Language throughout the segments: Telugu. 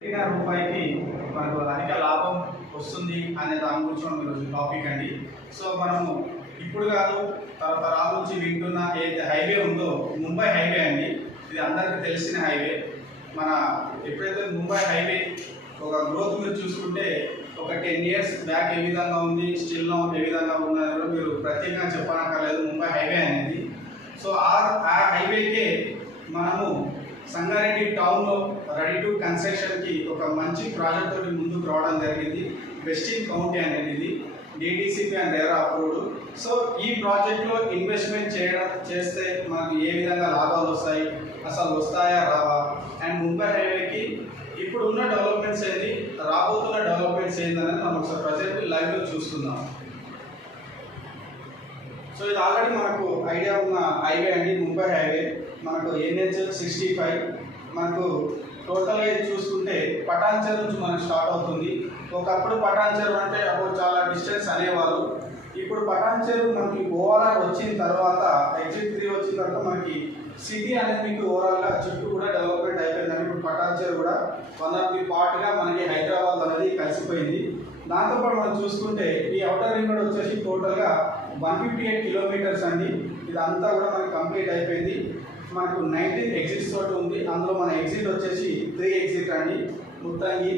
పెట్టిన రూపాయికి మనకు అధిక లాభం వస్తుంది అనే దాని గురించి మనం ఈరోజు టాపిక్ అండి. సో మనము ఇప్పుడు కాదు తరతరాల నుంచి వింటున్న ఏదైతే హైవే ఉందో ముంబై హైవే అండి. ఇది అందరికీ తెలిసిన హైవే. మన ఎప్పుడైతే ముంబై హైవే ఒక గ్రోత్ మీరు చూసుకుంటే ఒక 10 years బ్యాక్ ఏ విధంగా ఉంది, స్టిల్ నౌ ఏ విధంగా ఉన్నది కూడా మీరు ప్రత్యేకంగా చెప్పనక్కర్లేదు ముంబై హైవే అనేది. సో ఆ హైవేకే మనము సంగారెడ్డి టౌన్లో రెడీ టు కన్స్ట్రక్షన్కి ఒక మంచి ప్రాజెక్ట్ తోటి ముందుకు రావడం జరిగింది. వెస్టిన్ కౌంటీ అనేది ఇది DTCP and RERA approved. So ఈ ప్రాజెక్ట్లో ఇన్వెస్ట్మెంట్ చేస్తే మనకు ఏ విధంగా లాభాలు వస్తాయి, అసలు వస్తాయా రావా, అండ్ ముంబై హైవేకి ఇప్పుడు ఉన్న డెవలప్మెంట్స్ ఏంటి, రాబోతున్న డెవలప్మెంట్స్ ఏంటనేది మనం ఒకసారి ప్రజెంట్ లైవ్లో చూస్తున్నాం. సో ఇది ఆల్రెడీ మనకు ఐడియా ఉన్న హైవే అండి, ముంబై హైవే. మనకు NH 65 మనకు టోటల్గా చూసుకుంటే పటాన్చెరు నుంచి మనకు స్టార్ట్ అవుతుంది. ఒకప్పుడు పటాన్చెరు అంటే అప్పుడు చాలా డిస్టెన్స్ అనేవాళ్ళు. ఇప్పుడు పటాన్చెరు మనకి ఓవరాల్ వచ్చిన తర్వాత ఎగ్జిట్ 3 వచ్చిన తర్వాత మనకి సిటీ అనేది మీకు ఓవరాల్గా చుట్టూ కూడా డెవలప్మెంట్ అయిపోయిందని ఇప్పుడు పటాన్చెరు కూడా వన్ ఆఫ్ ది పార్ట్గా మనకి హైదరాబాద్ అనేది కలిసిపోయింది. దాంతోపాటు మనం చూసుకుంటే ఈ అవుటర్ రింగ్ రోడ్ వచ్చేసి టోటల్గా 158 kilometers అండి. ఇదంతా కూడా మనకి కంప్లీట్ అయిపోయింది. మనకు 19 ఎగ్జిట్స్ తోటి ఉంది. అందులో మన ఎగ్జిట్ వచ్చేసి 3 ఎగ్జిట్ అండి ముత్తంగి.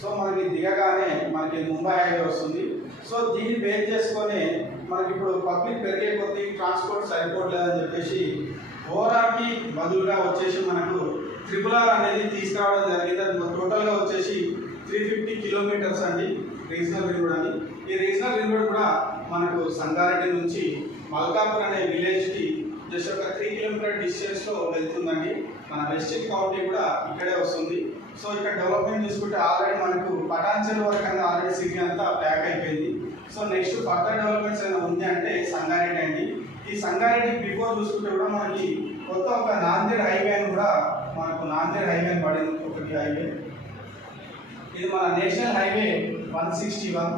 సో మనకి దిగగానే మనకి ముంబై హైవే వస్తుంది. సో దీన్ని బేస్ చేసుకొని మనకి ఇప్పుడు పబ్లిక్ పెరిగే కొద్ది ట్రాన్స్పోర్ట్ సరిపోవట్లేదని చెప్పేసి ఓవరాల్కి బదులుగా వచ్చేసి మనకు RRR అనేది తీసుకురావడం జరిగింది. అది టోటల్గా వచ్చేసి 350 kilometers అండి రీజనల్ రింగ్ రోడ్ అని. ఈ రీజనల్ రింగ్ రోడ్ కూడా మనకు సంగారెడ్డి నుంచి మల్కాపూర్ అనే విలేజ్కి జస్ట్ ఒక 3 kilometer డిస్టెన్స్లో వెళ్తుందండి. మన వెస్టిన్ కౌంటీ కూడా ఇక్కడే వస్తుంది. సో ఇక్కడ డెవలప్మెంట్ చూసుకుంటే ఆల్రెడీ మనకు పటాన్చెరు వరకు అనేది ఆల్రెడీ సిటీ అంతా ప్యాక్ అయిపోయింది. సో నెక్స్ట్ ఫర్దర్ డెవలప్మెంట్స్ ఏమైనా ఉంది అంటే సంగారెడ్డి అండి. ఈ సంగారెడ్డి బిఫోర్ చూసుకుంటే కూడా మనకి కొత్త ఒక నాందేడ్ హైవే అని కూడా మనకు నాందేడ్ హైవే అని పడింది ఒకటి హైవే. ఇది మన నేషనల్ హైవే 161.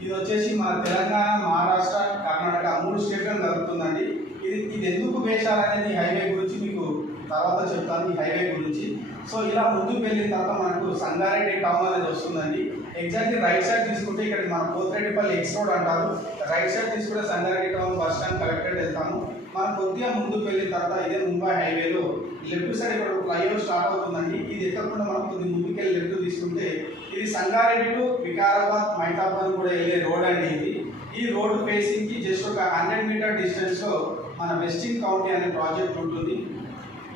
ఇది వచ్చేసి మన తెలంగాణ, మహారాష్ట్ర, కర్ణాటక 3 స్టేట్లను కలుపుతుందండి. ఇది ఎందుకు వేశారనేది హైవే గురించి మీకు తర్వాత చెప్తాను, ఈ హైవే గురించి. సో ఇలా ముందుకు వెళ్ళిన తర్వాత మనకు సంగారెడ్డి టౌన్ అనేది వస్తుందండి. ఎగ్జాక్ట్లీ రైట్ సైడ్ తీసుకుంటే ఇక్కడ మన పోతిరెడ్డిపల్లి ఎక్స్ రోడ్ అంటారు. రైట్ సైడ్ తీసుకుంటే Sangareddy town bus stand collectorate వెళ్తాము. మనం కొద్దిగా ముందుకు వెళ్ళిన తర్వాత ఇదే ముంబై హైవేలో లెఫ్ట్ సైడ్ ఇక్కడ ఫ్లైఓవర్ స్టార్ట్ అవుతుందండి. ఇది ఎక్కకుండా మనం కొద్దిగా ముందుకెళ్ళి లెఫ్ట్ తీసుకుంటే ఇది సంగారెడ్డి టు వికారాబాద్, మైతాబాద్ కూడా వెళ్ళే రోడ్ అండి. ఇది ఈ రోడ్ ఫేసింగ్కి జస్ట్ ఒక 100 meter డిస్టెన్స్లో మన వెస్టిన్ కౌంటీ అనే ప్రాజెక్ట్ ఉంటుంది.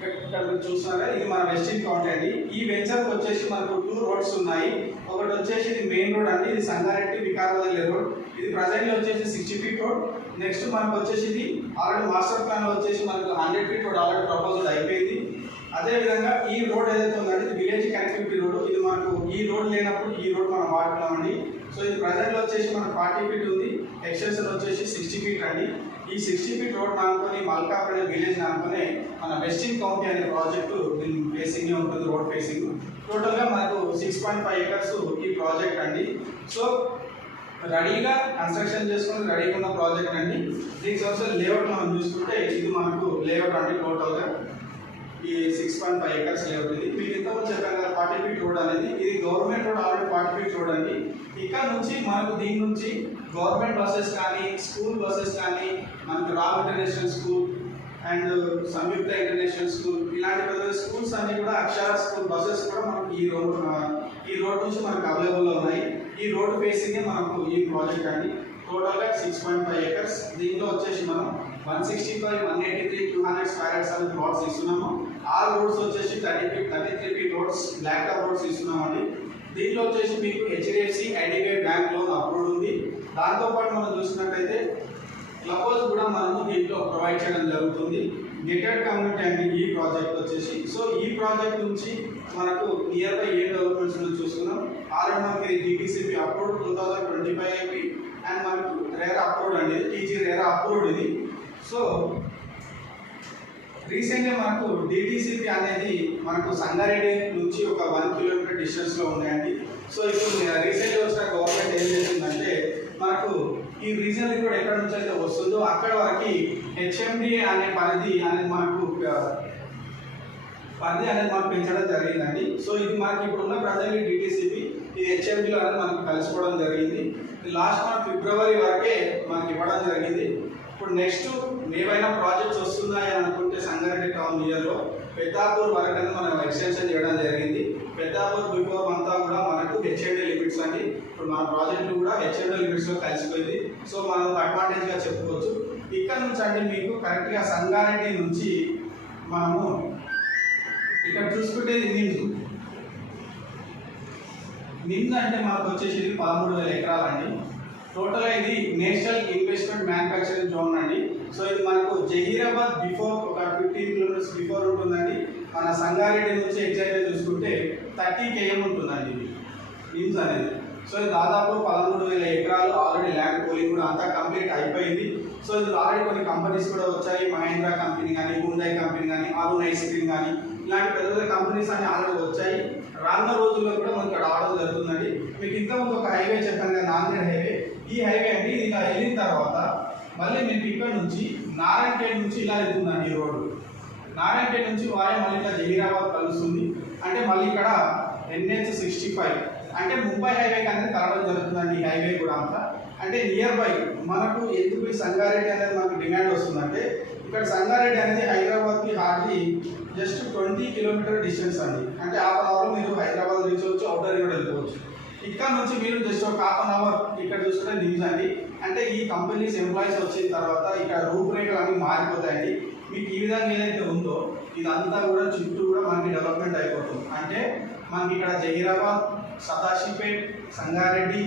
ఇక్కడ చూస్తున్నారా, ఇది మన వెస్టిన్ కౌంటీ అండి. ఈ వెంచర్కి వచ్చేసి మనకు 2 roads ఉన్నాయి. ఒకటి వచ్చేసి ఇది మెయిన్ రోడ్ అండి, ఇది సంగారెడ్డి వికారాబాద్ వెళ్ళే రోడ్. ఇది ప్రజెంట్లీ వచ్చేసి 60 feet రోడ్. నెక్స్ట్ మనకు వచ్చేసి ఇది ఆల్రెడీ మాస్టర్ ప్లాన్ వచ్చేసి మనకు 100 feet రోడ్ ఆల్రెడీ ప్రపోజల్ అయిపోయింది. అదేవిధంగా ఈ రోడ్ ఏదైతే ఉందంటే ఇది విలేజ్ కనెక్టివిటీ రోడ్. ఇది మనకు ఈ రోడ్ లేనప్పుడు ఈ రోడ్ మనం వాడుతున్నామండి. సో ఇది ప్రజెంట్లో వచ్చేసి మనకు 40 feet ఉంది. ఎక్స్టెన్షన్ వచ్చేసి 60 feet అండి. ఈ 60 feet రోడ్ అనుకుని మల్కాపూర్ అనే విలేజ్ అనుకుని మన వెస్టిన్ కౌంటీ అనే ప్రాజెక్టు దీని ఫేసింగ్ ఉంటుంది, రోడ్ ఫేసింగ్. టోటల్గా మనకు 6.5 acres ఈ ప్రాజెక్ట్ అండి. సో రెడీగా కన్స్ట్రక్షన్ చేసుకుని రెడీగా ఉన్న ప్రాజెక్ట్ అండి. దీనికి సంవత్సరం లేఅవుట్ మనం చూసుకుంటే ఇది మనకు లేఅవుట్ అండి. టోటల్గా ఈ 6.5 acres లేఅవుట్. ఇది మీకు ఇంతకుముందు చెప్పాను కదా 40 feet రోడ్ అనేది. ఇది government road already 40 feet road అండి. ఇక్కడ నుంచి మనకు దీని నుంచి గవర్నమెంట్ బస్సెస్ కానీ, స్కూల్ బస్సెస్ కానీ, మనకు Ram international school and Samyuktha international school ఇలాంటి పెద్ద స్కూల్స్ అన్నీ కూడా అక్షర స్కూల్ బస్సెస్ కూడా మనకు ఈ రోడ్ నుంచి మనకు అవైలబుల్లో ఉన్నాయి. ఈ రోడ్ ఫేసింగే మనకు ఈ ప్రాజెక్ట్ అండి. టోటల్గా 6.5 acres. దీంట్లో వచ్చేసి మనం 165, 183, 200 square yards అనే ప్లాట్స్ ఇస్తున్నాము. ఆల్ రోడ్స్ వచ్చేసి 33 feet roads, black top roads ఇస్తున్నామండి. దీంట్లో వచ్చేసి మీకు HDFC, IDBI bank loan approved ఉంది. దాంతోపాటు మనం చూసినట్టయితే క్లబ్ కూడా మనము దీంట్లో ప్రొవైడ్ చేయడం జరుగుతుంది. గేటెడ్ కమ్యూనిటీ అండి ఈ ప్రాజెక్ట్ వచ్చేసి. సో ఈ ప్రాజెక్ట్ నుంచి మనకు నియర్ బై ఏ డెవలప్మెంట్స్ చూసుకున్నాం. ఆల్రెడీ మనకి డిటిసిపి అప్రూవ్డ్ 2025 అండ్ మనకు రెరా అప్రూవ్డ్ అండి, టీజీ రెరా అప్రూవ్డ్ ఇది. సో రీసెంట్గా మనకు డిటిసిపి అనేది మనకు సంగారెడ్డి నుంచి ఒక 1 kilometer డిస్టెన్స్లో ఉన్నాయండి. సో ఇప్పుడు రీసెంట్గా వచ్చిన గవర్నమెంట్ ఏం చేసిందంటే మనకు ఈ రీజనల్ రింగ్ రోడ్ ఎక్కడ నుంచి అయితే వస్తుందో అక్కడ వరకు HMD అనే పరిధి అనేది మనకు పరిధి అనేది మనకు పెంచడం జరిగిందండి. సో ఇది మనకి ఇప్పుడున్న ప్రజెంట్ డిటిసిపి ఇది హెచ్ఎండిలో అనేది మనకు కలిసిపోవడం జరిగింది. లాస్ట్ మంత్ ఫిబ్రవరి వరకే మనకి ఇవ్వడం జరిగింది. ఇప్పుడు నెక్స్ట్ ఏవైనా ప్రాజెక్ట్స్ వస్తున్నాయి అని అనుకుంటే సంగారెడ్డి టౌన్ నియర్లో పెద్దాపూర్ వరకు అనేది మనం ఎక్స్టెన్షన్ చేయడం జరిగింది. పెద్దాపూర్ బిఫోర్ అంతా కూడా మనకు హెచ్ఎండి లిమిట్స్ అండి. ఇప్పుడు మన ప్రాజెక్టు కూడా హెచ్ఎండి లిమిట్స్లో కలిసిపోయింది. సో మనం అడ్వాంటేజ్గా చెప్పుకోవచ్చు. ఇక్కడ నుంచి అండి మీకు కరెక్ట్గా సంగారెడ్డి నుంచి మనము ఇక్కడ చూసుకుంటే నిమ్స్ అంటే మనకు వచ్చేసి 13,000 ఎకరాలండి. టోటల్ ఇది నేషనల్ ఇన్వెస్ట్మెంట్ మ్యానుఫ్యాక్చరింగ్ జోన్ అండి. సో ఇది మనకు జహీరాబాద్ బిఫోర్ ఒక 15 కిలోమీటర్స్ బిఫోర్ ఉంటుందండి. మన సంగారెడ్డి నుంచి ఎగ్జాక్ట్గా చూసుకుంటే 30 km ఉంటుందండి ఇది నిమ్స్ అనేది. సో ఇది దాదాపు 13,000 ఎకరాలు ఆల్రెడీ ల్యాండ్ పోలింగ్ కూడా అంతా కంప్లీట్ అయిపోయింది. సో ఇది ఆల్రెడీ కొన్ని కంపెనీస్ కూడా వచ్చాయి. మహేంద్ర కంపెనీ కానీ, హుండై కంపెనీ కానీ, అరుణ్ ఐస్ క్రీమ్ కానీ ఇలాంటి పెద్ద పెద్ద కంపెనీస్ అన్ని ఆల్రెడీ వచ్చాయి. రానున్న రోజుల్లో కూడా మనకి రావడం జరుగుతుందండి. మీకు ఇంతకుముందు ఒక హైవే చెప్పాను కదా, నాందేడ్ హైవే. ఈ హైవే అండి ఇలా వెళ్ళిన తర్వాత మళ్ళీ మీకు ఇక్కడ నుంచి నారాయణఖేడ్ నుంచి ఇలా వెళ్తుందండి ఈ రోడ్డు. నారాయణఖేడ్ నుంచి వాయా మళ్ళీ ఇట్లా జహీరాబాద్ కలుస్తుంది. అంటే మళ్ళీ ఇక్కడ NH65 అంటే ముంబై హైవేకి అనేది కలవడం జరుగుతుందండి. ఈ హైవే కూడా అంతా అంటే నియర్ బై మనకు ఎందుకు ఈ సంగారెడ్డి అనేది మనకు డిమాండ్ వస్తుందంటే ఇక్కడ సంగారెడ్డి అనేది హైదరాబాద్కి హార్డ్లీ జస్ట్ 20 కిలోమీటర్ డిస్టెన్స్ అండి. అంటే ½ అవర్లో మీరు హైదరాబాద్ రీచ్ అవ్వచ్చు, అవుటర్ కూడా వెళ్ళిపోవచ్చు. ఇక్కడ నుంచి మీరు జస్ట్ ఒక ½ అవర్ ఇక్కడ చూసుకుంటే నిమ్స్ అండి. అంటే ఈ కంపెనీస్ ఎంప్లాయీస్ వచ్చిన తర్వాత ఇక్కడ రూపురేఖలు అన్నీ మారిపోతాయండి. మీకు ఈ విధంగా ఏదైతే ఉందో ఇదంతా కూడా చుట్టూ కూడా మనకి డెవలప్మెంట్ అయిపోతుంది. అంటే మనకి ఇక్కడ జహీరాబాద్, సదాశివపేట్, సంగారెడ్డి,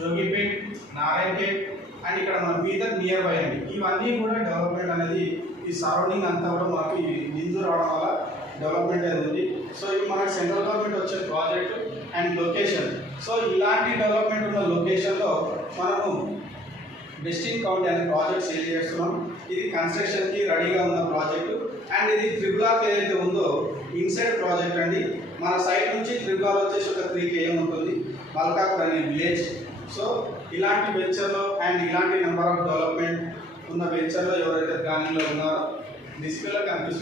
జోగిపేట్, నారాయణఖేడ్ అండ్ ఇక్కడ మన బీదర్ నియర్ బై అండి. ఇవన్నీ కూడా డెవలప్మెంట్ అనేది ఈ సరౌండింగ్ అంతా కూడా మనకి నిమ్స్ రావడం వల్ల డెవలప్మెంట్ అనేది ఉంది. సో ఇవి మనకి సెంట్రల్ గవర్నమెంట్ వచ్చే ప్రాజెక్ట్ అండ్ లొకేషన్. సో ఇలాంటి డెవలప్మెంట్ ఉన్న లొకేషన్లో మనము డెస్టినీ కౌంటీ అనే ప్రాజెక్ట్ సేల్ చేస్తున్నాం. ఇది కన్స్ట్రక్షన్కి రెడీగా ఉన్న ప్రాజెక్టు అండ్ ఇది త్రిబుల్ ఏదైతే ఉందో ఇన్సైడ్ ప్రాజెక్ట్ అండి. మన సైడ్ నుంచి త్రిబుల్ వచ్చేసి ఒక 3 km ఉంటుంది, మల్కాపూర్ అనే విలేజ్. సో ఇలాంటి వెంచర్లో అండ్ ఇలాంటి నెంబర్ ఆఫ్ డెవలప్మెంట్ ఉన్న వెంచర్లో ఎవరైతే ప్లానింగ్లో ఉన్నారో డిస్ప్లేలో కనిపిస్తుంది.